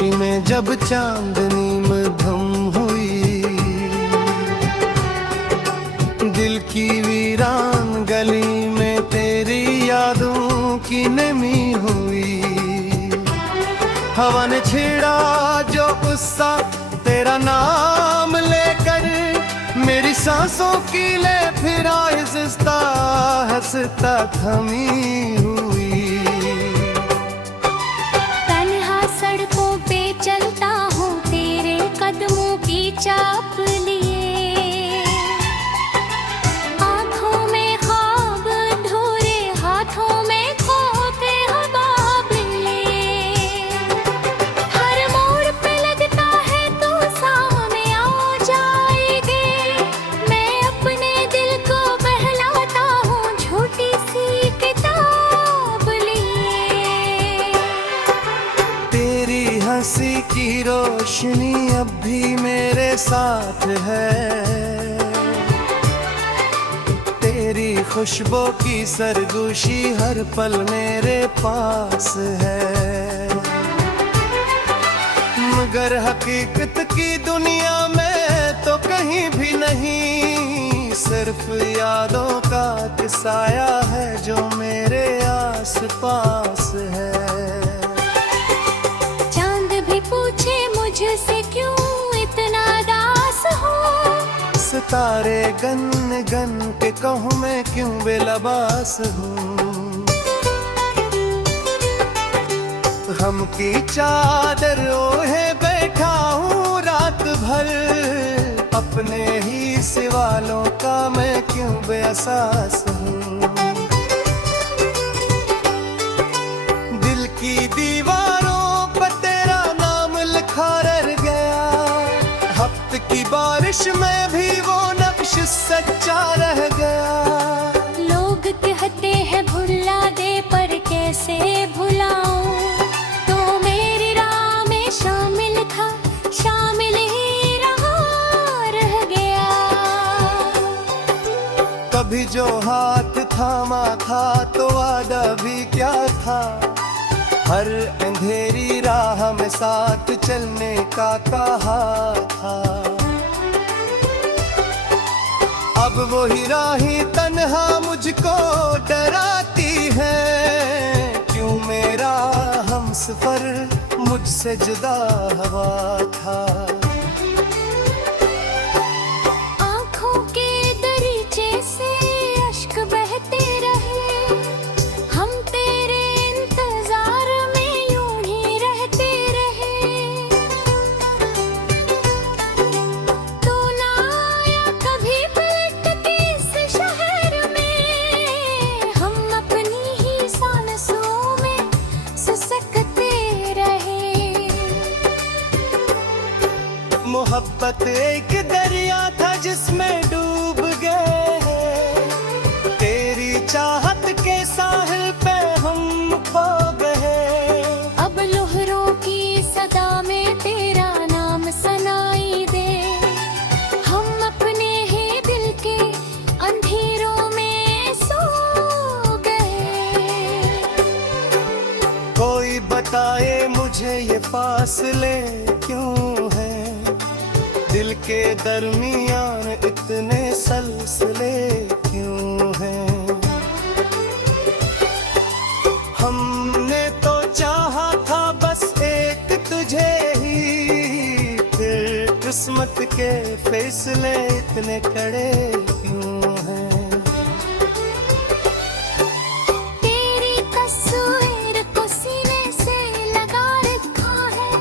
खुशी में जब चांदनी मधुम हुई, दिल की वीरान गली में तेरी यादों की नमी हुई। हवा ने छेड़ा जो गुस्सा तेरा नाम लेकर, मेरी सांसों की ले फिर आहिस्ता हंसता थमी हुई। तन्हा सड़कों पे चलता हूँ तेरे कदमों की चाप लिए, आँखों में ख्वाब अधूरे, हाथों में खोते हबाब लिए। हर मोड़ पे लगता है तू सामने आ जाएगी, मैं अपने दिल को बहलाता हूँ झूठी सी किताब लिए। तेरी हंसी की रोशनी अब भी मेरे साथ है, तेरी खुशबू की सरगोशी हर पल मेरे पास है। मगर हकीकत की दुनिया में तो कहीं भी नहीं, सिर्फ यादों का किसाया है जो मेरे आस पास है। चांद भी पूछे मुझसे क्यों इतना दास हो, सितारे गन गन के कहूँ मैं क्यों बेलबास हूँ। गम की चादर ओढ़े बैठा हूँ रात भर, अपने ही सवालों का मैं क्यों बेअसास हूँ। दिल की दीवारों पर तेरा नाम लिखा रह गया, हफ्ते की बारिश में भी वो नक्श सच्चा रह गया। लोग कहते हैं भुला दे पर कैसे भुलाऊं, तो मेरी राह में शामिल था, शामिल ही रह गया। कभी जो हाथ थामा था तो वादा भी क्या था, हर अंधेरी राह में साथ चलने का कहा था। अब वही राही तन्हा मुझको डराती है, क्यों मेरा हमसफर मुझसे जुदा हुआ था। आँखों के दरीचे से अश्क बहते रहे, हम तेरे इंतजार में यूं ही रहते रहे। तू ना आया कभी पलट के इस शहर में, हम अपनी ही सांसों में सिसकते रहे। मोहब्बत एक दरिया था जिसमें डूब गए, तेरी चाहत के साहिल पे हम खो गए। अब लहरों की सदा में तेरा नाम सुनाई दे, हम अपने ही दिल के अंधेरों में सो गए। कोई बताए मुझे ये फासले क्यों हैं, दिल के दरमियान इतने सलसले क्यों हैं। हमने तो चाहा था बस एक तुझे ही, फिर किस्मत के फैसले इतने कड़े क्यों हैं। तेरी तस्वीर को सीने से लगा रखा है,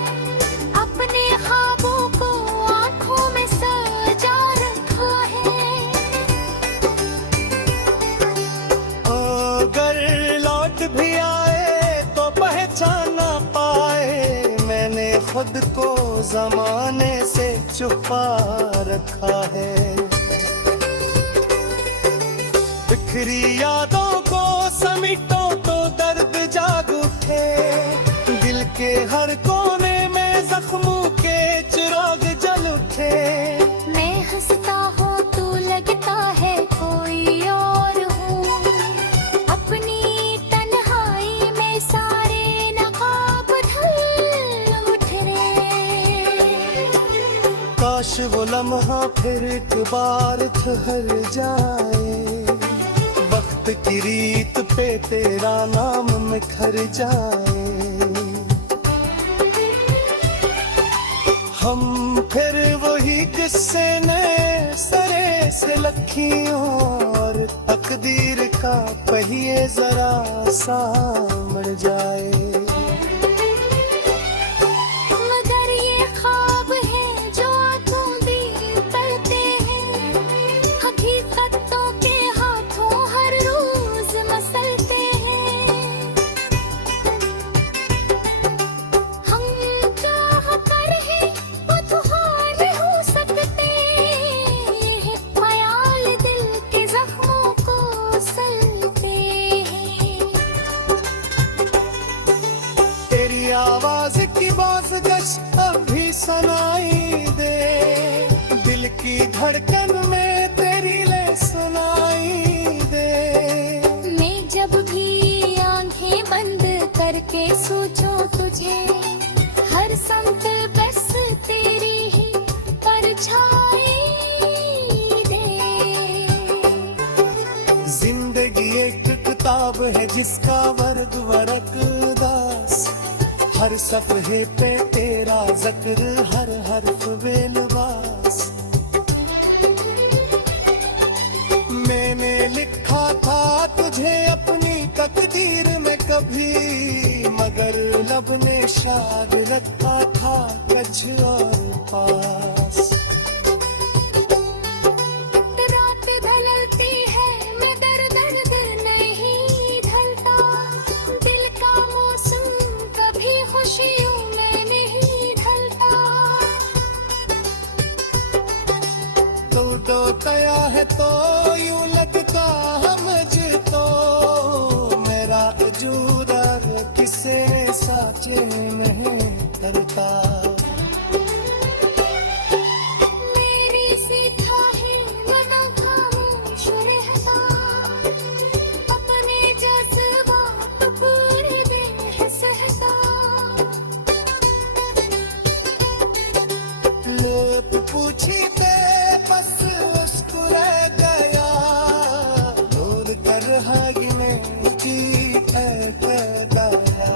अपने ख्वाबों को आँखों में सजा रखा है। अगर लौट भी आए तो पहचान ना पाए, मैंने खुद को जमाने से छुपा रखा है। बिखरी यादों को समेटो तो दर्द जाग उठे, दिल के हर कोने में जख्मों के चिराग जल उठे। मैं हंसता हूँ तू लगता है कोई और हूँ, अपनी तन्हाई में सारे नकाब ढल उठ रे। काश वो लम्हा फिर एक बार ठहर जाए, वक्त की रीत पे तेरा नाम निखर जाए। हम फिर वही किस्से नए सरे से लखियों, और तकदीर का पहिए जरा सा मर जाए। आवाज की बाज़गश अब भी सुनाई दे, दिल की धड़कन में तेरी ले सुनाई दे। मैं जब भी आंखें बंद करके सोचूं तुझे, हर समत बस तेरी ही परछाई दे। जिंदगी एक किताब है जिसका वर्ग वरक दास, हर सफ़हे पे तेरा ज़िक्र, हर हर्फ बेलबास। मैंने लिखा था तुझे अपनी तकदीर में कभी, मगर लब ने शाद रखा था कच्छ और पास। रात ढलती है मैं दर्द नहीं ढलता, दिल का मौसम कभी खुशियों में नहीं ढलता। तो गया है तो यूं लगता समझ तो, मेरा अजूरा किसे साचे नहीं करता। मेरी सीधा है मना खामोश रहता, अपने जज्बात पूरे बेसहता। लोग पूछी ते बस मुस्कुरा गया, दूर कर हागिने की गाया।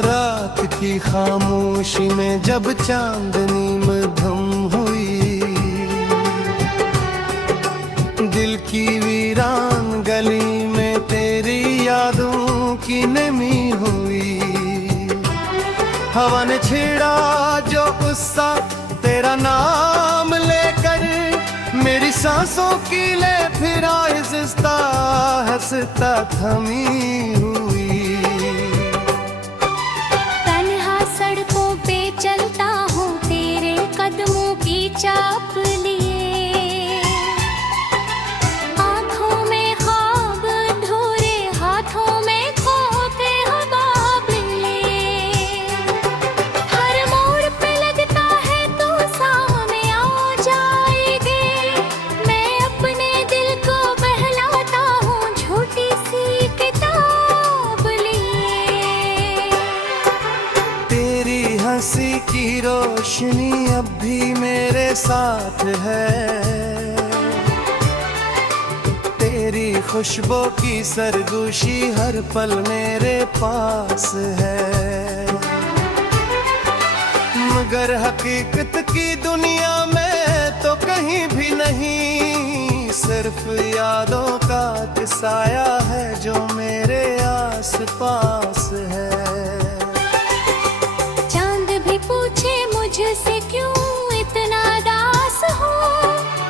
रात की खामोशी में जब चांदनी मध्यम हुई, दिल की वीरान गली में तेरी यादों की नमी हुई। हवा ने छेड़ा जो गुस्सा तेरा नाम लेकर, मेरी सांसों की ले फिर आहिस्ता हंसता थमी हुई। तन्हा सड़कों पे चलता हूँ तेरे कदमों की चाप लिए, आँखों में ख्वाब अधूरे, हाथों में खोते हबाब लिए। हर मोड़ पे लगता है तू सामने आ जाएगी, मैं अपने दिल को बहलाता हूँ झूठी सी किताब लिए। तेरी हंसी की रोशनी अब भी मेरे साथ है, तेरी खुशबू की सरगोशी हर पल मेरे पास है। मगर हकीकत की दुनिया में तो कहीं भी नहीं, सिर्फ यादों का साया है जो मेरे आस पास है। चांद भी पूछे मुझसे क्यों इतना दास हो,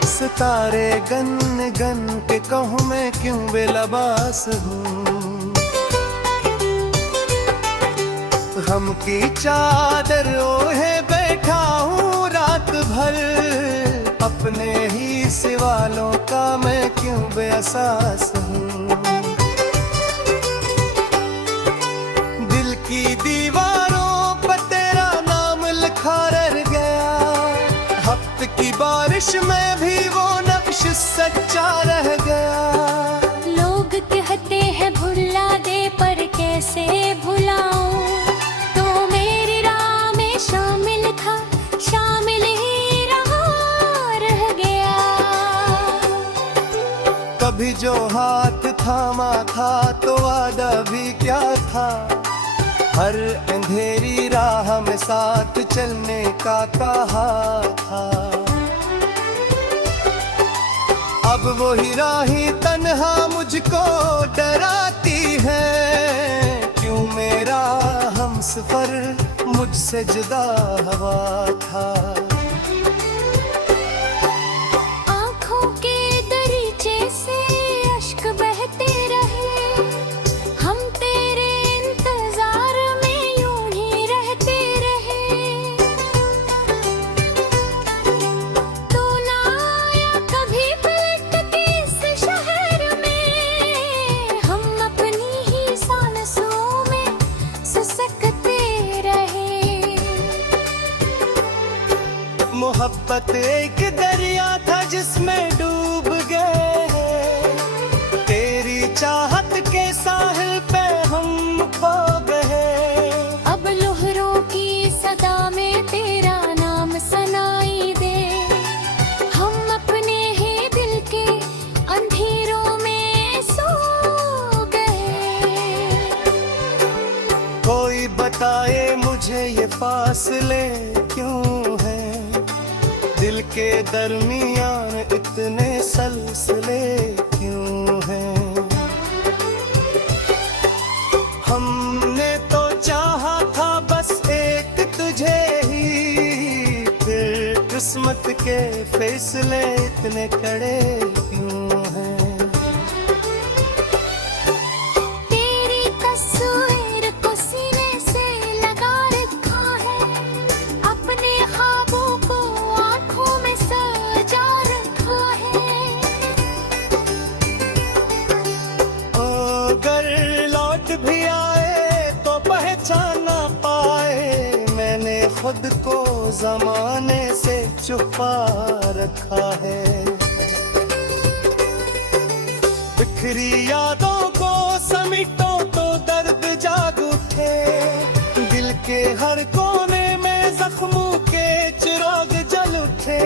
सितारे गन गन के कहूँ मैं क्यों बेलबास हूँ। गम की चादर ओढ़े बैठा हूँ रात भर, अपने ही सवालों का मैं क्यों बेअसास हूँ। दिल की दीवारों पर तेरा नाम लिखा रह गया, हफ्ते की बारिश में भी वो नक्श सच्चा रह गया। लोग कहते हैं भुला दे पर कैसे भुलाऊं, तो मेरी राह में शामिल था, शामिल ही रहा, रह गया। कभी जो हाथ थामा था तो वादा भी क्या था, हर अंधेरी राह में साथ चलने का कहा था। अब वही राही तन्हा मुझको डराती है, क्यों मेरा हमसफर मुझसे जुदा हुआ था। आँखों के दरीचे से अश्क बहते रहे, हम तेरे इंतजार में यूं ही रहते रहे। तू ना आया कभी पलट के इस शहर में, हम अपनी ही सांसों में सिसकते रहे। मोहब्बत एक दरिया था जिसमें डूब गए, तेरी चाहत के साहिल पे हम खो गए। अब लहरों की सदा में तेरा नाम सुनाई दे, हम अपने ही दिल के अंधेरों में सो गए। कोई बताए मुझे ये फासले क्यों हैं, दिल के दरमियान इतने सलसले क्यों हैं। हमने तो चाहा था बस एक तुझे ही, फिर किस्मत के फैसले इतने कड़े क्यों हैं। तेरी तस्वीर को सीने से लगा रखा है, अपने ख्वाबों को आँखों में सजा रखा है। अगर लौट भी आए तो पहचान ना पाए, मैंने खुद को जमाने से छुपा रखा है। बिखरी यादों को समेटो तो दर्द जाग उठे, दिल के हर कोने में जख्मों के चिराग जल उठे।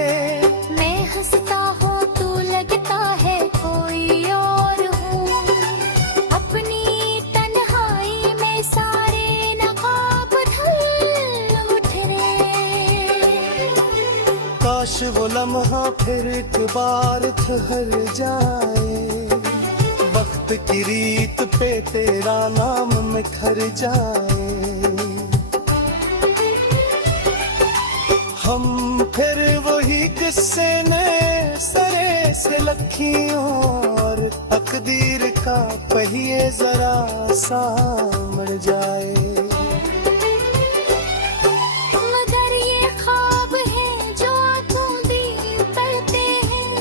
मैं हंसता हूँ तू लगता है कोई और हूँ, अपनी तन्हाई में सारे नकाब ढल उठ रे। काश वो लम्हा फिर एक बार ठहर जाए, वक्त की रीत पे तेरा नाम निखर जाए। हम फिर वही किस्से नए सरे से लखियों, और तकदीर का पहिए जरा सामड़ जाए। मगर ये ख्वाब है जो आंखों पड़ते हैं,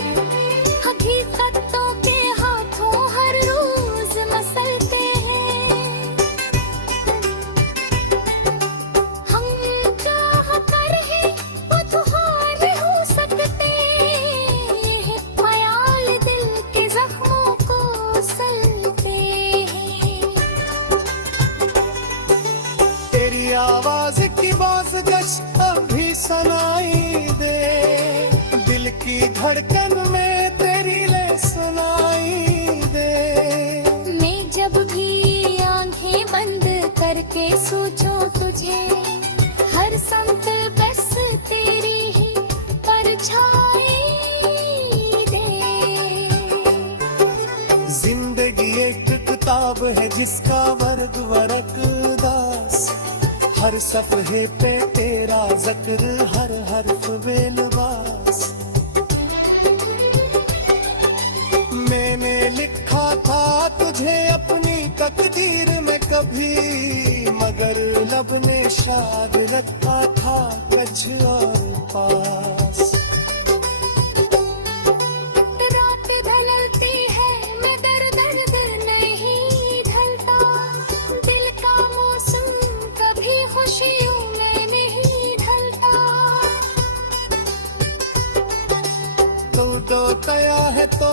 हकीकतों के हाथों हर रोज मसलते हैं। हम चाह कर ही बुतहार हो सकते, ये ख्याल दिल के जख्मों को सलते हैं। तेरी आवाज की बाज़गश अब भी सुनाई दे, दिल की धड़कन में तेरी ले सुनाई दे। मैं जब भी आंखें बंद करके सोचूं तुझे, हर संत बस तेरी ही परछाई दे। जिंदगी एक किताब है जिसका वर्ग वरक दास, हर सफ़हे पे तेरा जिक्र, हर हर्फ बेलबास। मैंने लिखा था तुझे अपनी तकदीर में कभी, मगर लब ने शाद रखा था कछ और पास। रात ढलती है मैं दर्द नहीं ढलता, दिल का मौसम कभी खुशियों में नहीं ढलता। तो दो तया है तो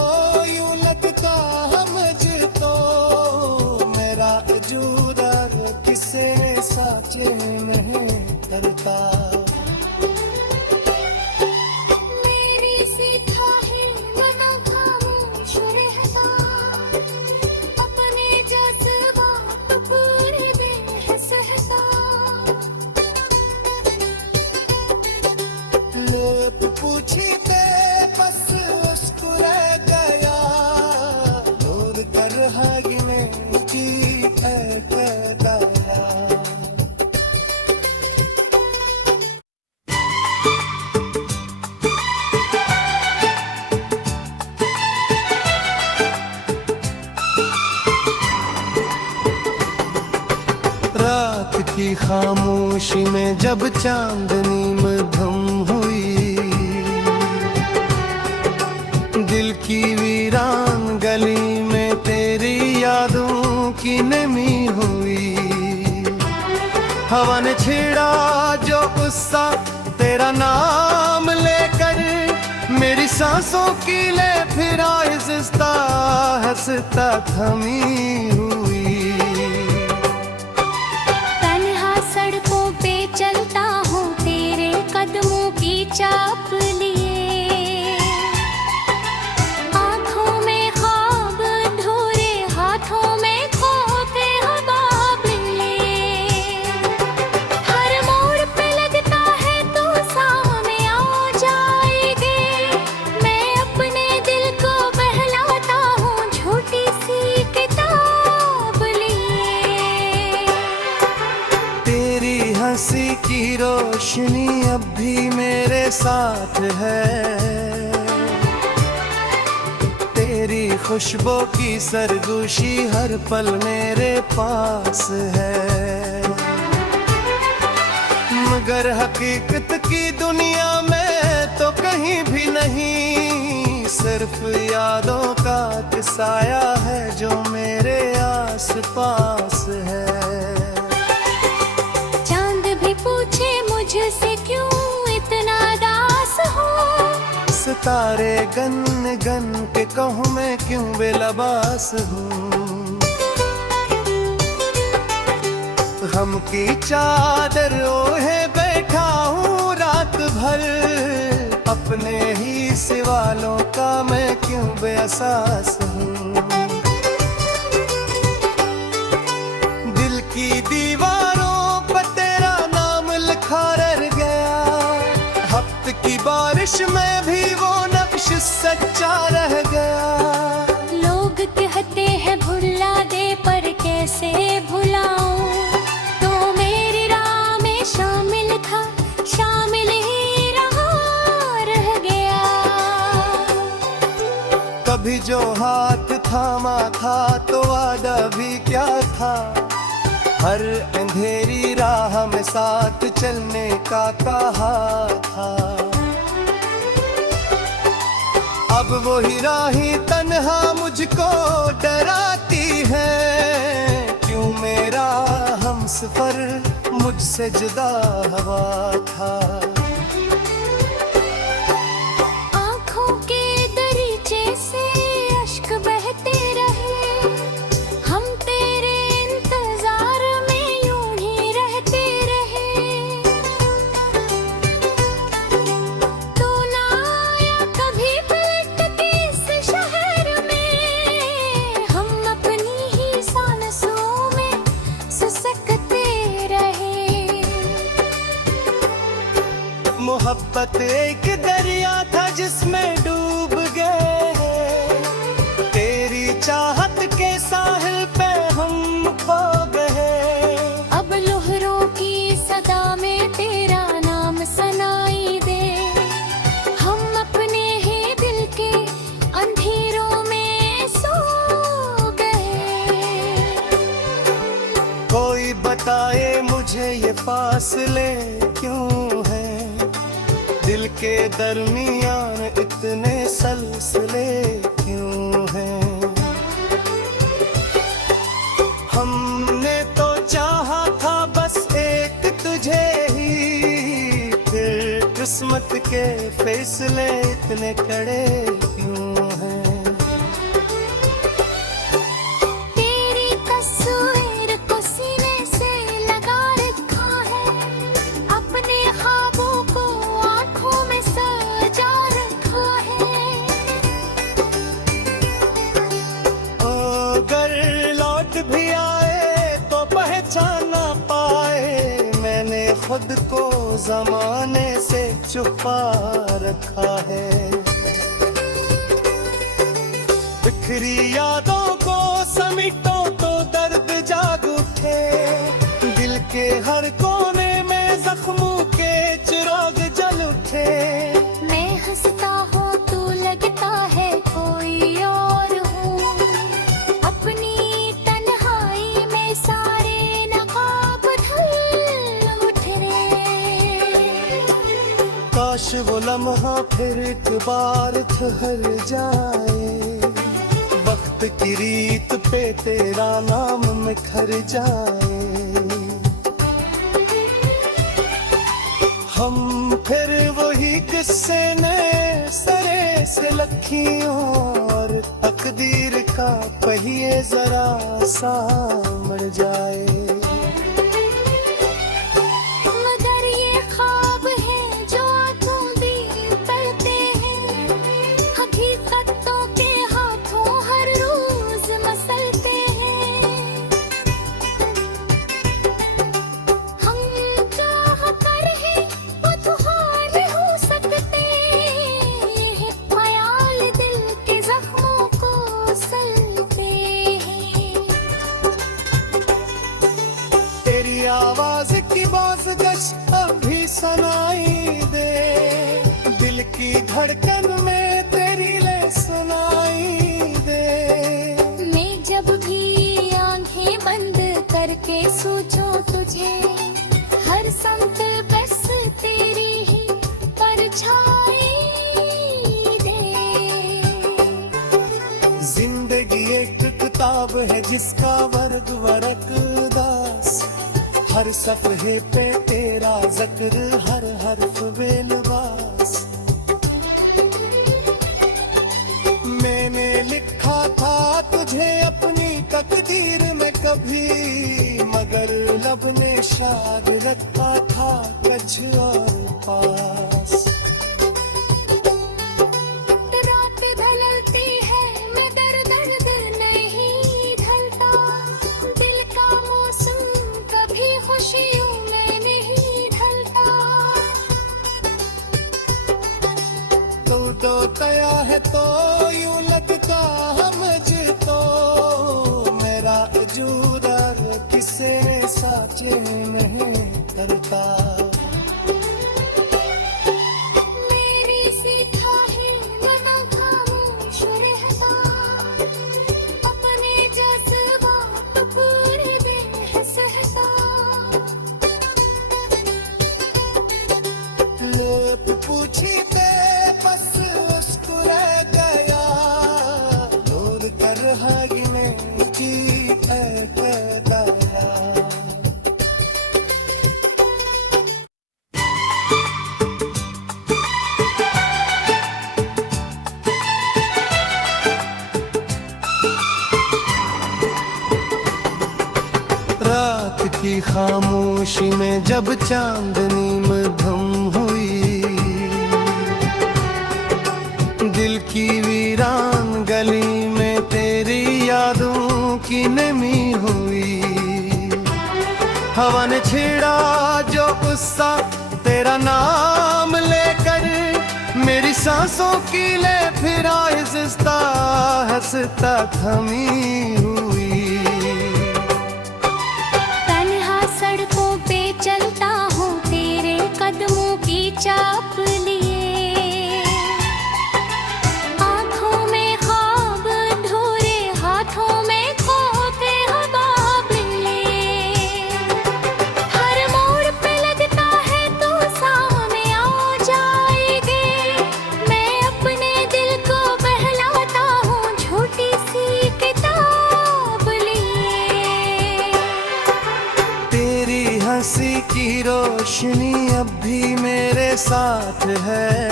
यूं लगता हमज तो मेरा अजूरा किसे साचे नहीं करता मेरी सीधा है मन खामोश रहता अपने जज्बात पूरे बेहसता लोग पूछते बस उसको रह गया दूर कर हागिने की गाया रात की खामोशी में जब चांदनी मध्यम हुई दिल की वीरान गली में तेरी यादों की नमी हुई हवा ने छेड़ा जो गुस्सा तेरा नाम लेकर मेरी सांसों की ले फिर आहिस्ता हंसता थमी हुई तन्हा सड़कों पे चलता हूँ तेरे कदमों की चाप लिए आँखों में ख्वाब अधूरे हाथों में खोते हबाब लिए हर मोड़ पे लगता है तू सामने आ जाएगी मैं अपने दिल को बहलाता हूँ झूठी सी किताब लिए तेरी हंसी की रोशनी अब भी मेरे साथ है तेरी खुशबू की सरगोशी हर पल मेरे पास है मगर हकीकत की दुनिया में तो कहीं भी नहीं सिर्फ यादों का साया है जो मेरे आस पास है चांद भी पूछे मुझसे क्यों इतना दास हो सितारे गन गन के कहूँ मैं क्यों बेलबास हूँ गम की चादर ओढ़े बैठा हूँ रात भर अपने ही सवालों का मैं क्यों बेअसास हूँ दिल की दीवारों पर तेरा नाम लिखा रह गया हफ्त की बारिश में भी वो नक्श सच्चा रह गया लोग कहते हैं भुला दे पर कैसे भुलाऊं तो मेरी राह में शामिल था शामिल ही रहा रह गया कभी जो हाथ थामा था तो वादा भी क्या था हर अंधेरी राह में साथ चलने का कहा था अब वही राही तन्हा मुझको डराती है क्यों मेरा हमसफर मुझसे जुदा हुआ था आँखों के दरीचे से अश्क बहते रहे हम तेरे इंतजार में यूं ही रहते रहे तू ना आया कभी पलट के इस शहर में हम अपनी ही सांसों में सिसकते रहे मोहब्बत एक दरिया था जिसमें डूब गए तेरी चाहत के साहिल पे हम खो गए अब लहरों की सदा में तेरा नाम सुनाई दे हम अपने ही दिल के अंधेरों में सो गए कोई बताए मुझे ये फासले क्यों हैं दिल के दरमियान इतने सलसले क्यों हैं हमने तो चाहा था बस एक तुझे ही फिर किस्मत के फैसले इतने कड़े क्यों हैं? तेरी तस्वीर को सीने से लगा रखा है, अपने ख्वाबों को आंखों में सजा रखा है। अगर लौट भी आए तो पहचान ना पाए, मैंने खुद को जमाने से छुपा रखा है। बिखरी यादों को समेटो तो दर्द जाग उठे, दिल के हर कोने में जख्मों के चिराग जल उठे। मैं हंसता हूँ तू लगता है कोई और हूँ, अपनी तन्हाई में सारे नकाब ढल उठ रे। काश वो लम्हा फिर एक बार ठहर जाए, वक्त की रीत पे तेरा नाम निखर जाए। हम फिर वही किस्से नए सरे से लखियों, और तकदीर का पहिए जरा सा मर जाए। मगर ये ख्वाब है जो आंखों दी पलते हैं, हकीकतों के हाथों हर रोज मसलते हैं। हम चाह कर है वो तो हार हो सकते हैं, ख्याल दिल के जख्मों को सलते हैं। तेरी आवाज की बाज़गश अब भी सुनाई दे, दिल की धड़कन में तेरी ले सुनाई दे। मैं जब भी आंखें बंद करके सोचूं तुझे, हर समत बस तेरी ही परछाई दे। जिंदगी एक किताब है जिसका वर्ग वरक दास, हर सफ़हे पे तेरा जिक्र हर हर्फ बेलबास। मैंने लिखा था तुझे अपनी तकदीर में कभी, मगर लब ने शाद रखा था कछ और पास। रात ढलती है मैं दर्द नहीं ढलता, दिल का मौसम कभी खुशियों में नहीं ढलता। दो तया है तो यूं लगता हम तो, मेरा अजूरा किसे साचे नहीं करता। मेरी सीखा है मना खामोश रहता, अपने जज्बात पूरे बेहसता। लोग पूछी ते बस उसको रह गया, दूर कर हागिने की दया। रात की खामोशी में जब चांदनी मधुम हुई, दिल की वीरान गली में तेरी यादों की नमी हुई। हवा ने छेड़ा जो गुस्सा तेरा नाम लेकर, मेरी सांसों की ले फिर आहिस्ता हंसता थमी हुई। तन्हा सड़कों पे चलता हूँ तेरे कदमों की चाप लिए, आँखों में ख्वाब अधूरे हाथों में खोते हबाब लिए। हर मोड़ पे लगता है तू सामने आ जाएगी, मैं अपने दिल को बहलाता हूँ झूठी सी किताब लिए। तेरी हंसी की रोशनी अब भी मेरे साथ है,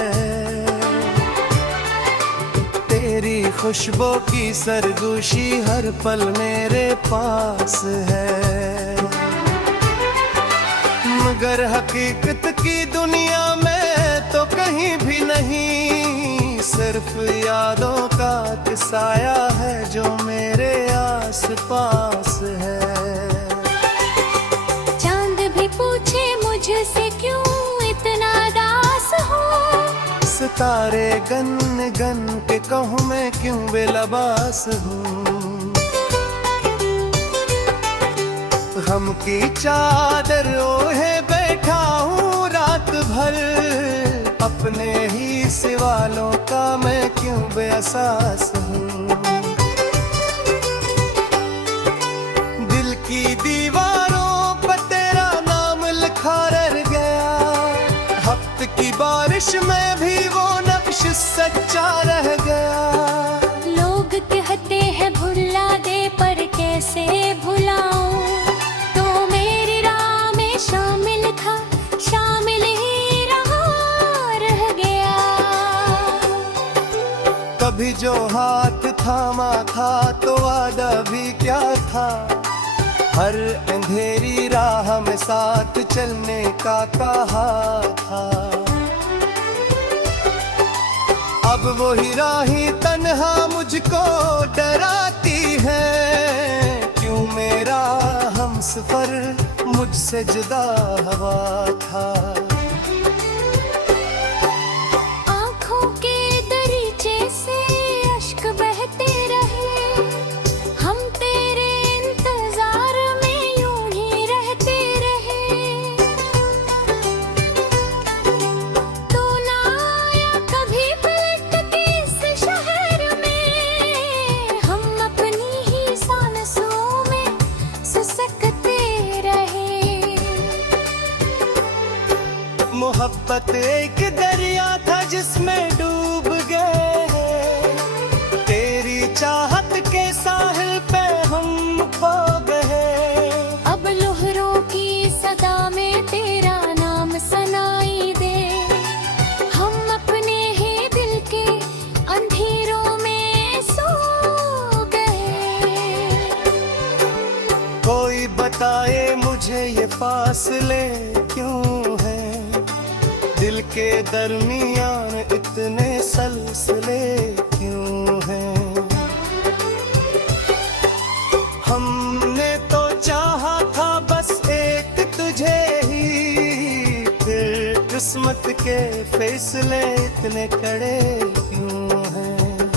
खुशबू की सरगोशी हर पल मेरे पास है, मगर हकीकत की दुनिया में तो कहीं भी नहीं, सिर्फ यादों का एक साया है जो मेरे आस पास है। चांद भी पूछे मुझसे क्यों इतना दास हो, सितारे गन गन के कहूँ मैं क्यों बेलबास हूँ। गम की चादर ओढ़े बैठा हूँ रात भर, अपने ही सवालों का मैं क्यों बेअसास हूँ। दिल की दीवारों पर तेरा नाम लिखा रह गया, हफ्ते की बारिश में भी वो नक्श सच्चा रह गया। लोग कहते हैं भुला दे पर कैसे भुलाऊं, तो मेरी राह में शामिल था, शामिल ही रह गया। कभी जो हाथ थामा था तो वादा भी क्या था, हर अंधेरी राह में साथ चलने का कहा था। अब वही राही तन्हा मुझको डराती है, क्यों मेरा हमसफर मुझसे जुदा हुआ था। आँखों के दरीचे से अश्क बहते रहे, हम तेरे इंतजार में यूं ही रहते रहे। तू ना आया कभी पलट के इस शहर में, हम अपनी ही सांसों में सिसकते रहे। मोहब्बत एक दरिया था जिसमें डूब गए, तेरी चाहत के साहिल पे हम खो गए। अब लहरों की सदा में तेरा नाम सुनाई दे, हम अपने ही दिल के अंधेरों में सो गए। कोई बताए मुझे ये फासले क्यों हैं, दिल के दरमियान इतने सलसले क्यों हैं। हमने तो चाहा था बस एक तुझे ही, फिर किस्मत के फैसले इतने कड़े क्यों हैं।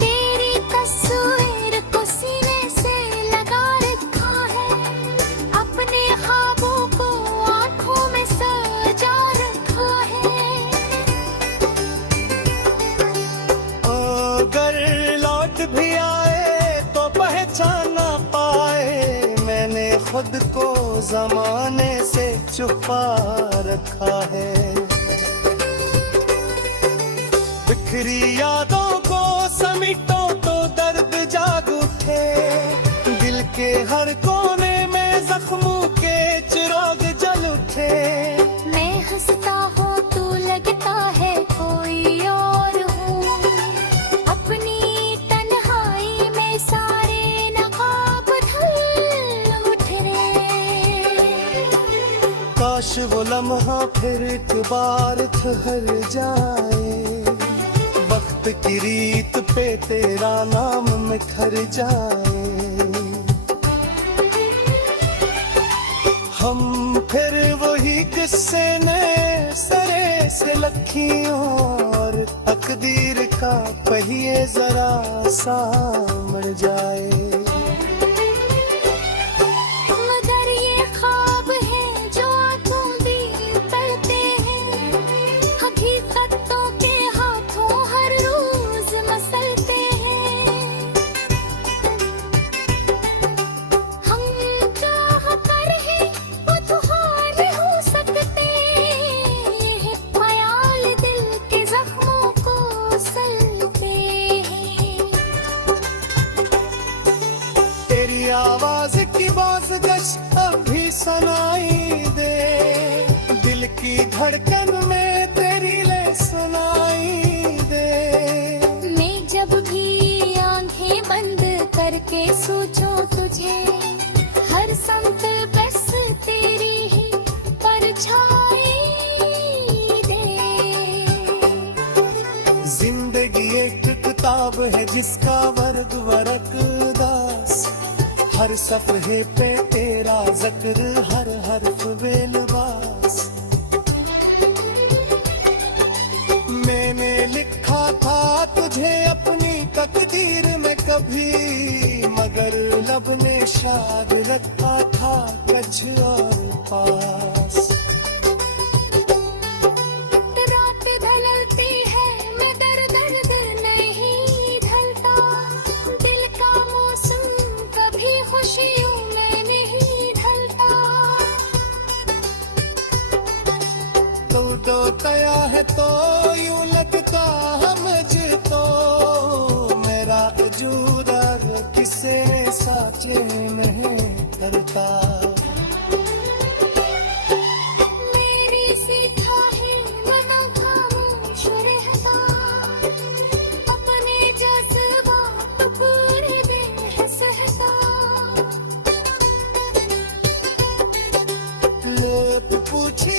तेरी तस्वीर को सीने से लगा रखा है, अपने ख्वाबों को आँखों में सजा रखा है। अगर लौट भी आए तो पहचान ना पाए, मैंने खुद को जमाने से छुपा रखा है। बिखरी यादों को समेटो तो दर्द जाग उठे, दिल के हर कोने में जख्मों के चिराग जल उठे। मैं हंसता हूँ तू लगता है कोई और हूँ, अपनी तन्हाई में सारे नकाब ढल उठ रे। काश वो लम्हा फिर एक बार ठहर जाए, वक्त की रीत पे तेरा नाम निखर जाए। हम फिर वही किस्से नए सरे से लखियों, और तकदीर का पहिए जरा सामड़ जाए। मगर ये ख्वाब है जो आंखों दिल पढ़ते हैं, हकीकतों के हाथों हर रोज मसलते हैं। हम चाह कर ही बुझार हो सकते हैं, ख्याल दिल के जख्मों को सलते हैं। है जिसका वर्ग वरक दास, हर सफहे पे तेरा जिक्र, हर हर्फ बेलबास। मैंने लिखा था तुझे अपनी तकदीर में कभी, मगर लब ने शाद रखा था कच्छ और पास। रात ढलती है मैं दर्द नहीं ढलता, दिल का मौसम कभी खुशियों में नहीं ढलता। दो तया है तो यूं लगता हमझ तो, मेरा अजूरा किसे साचे नहीं करता। मेरी सीधा है मन खामोश रहता, अपने जज्बात पूरे बेहसता। लोग पूछी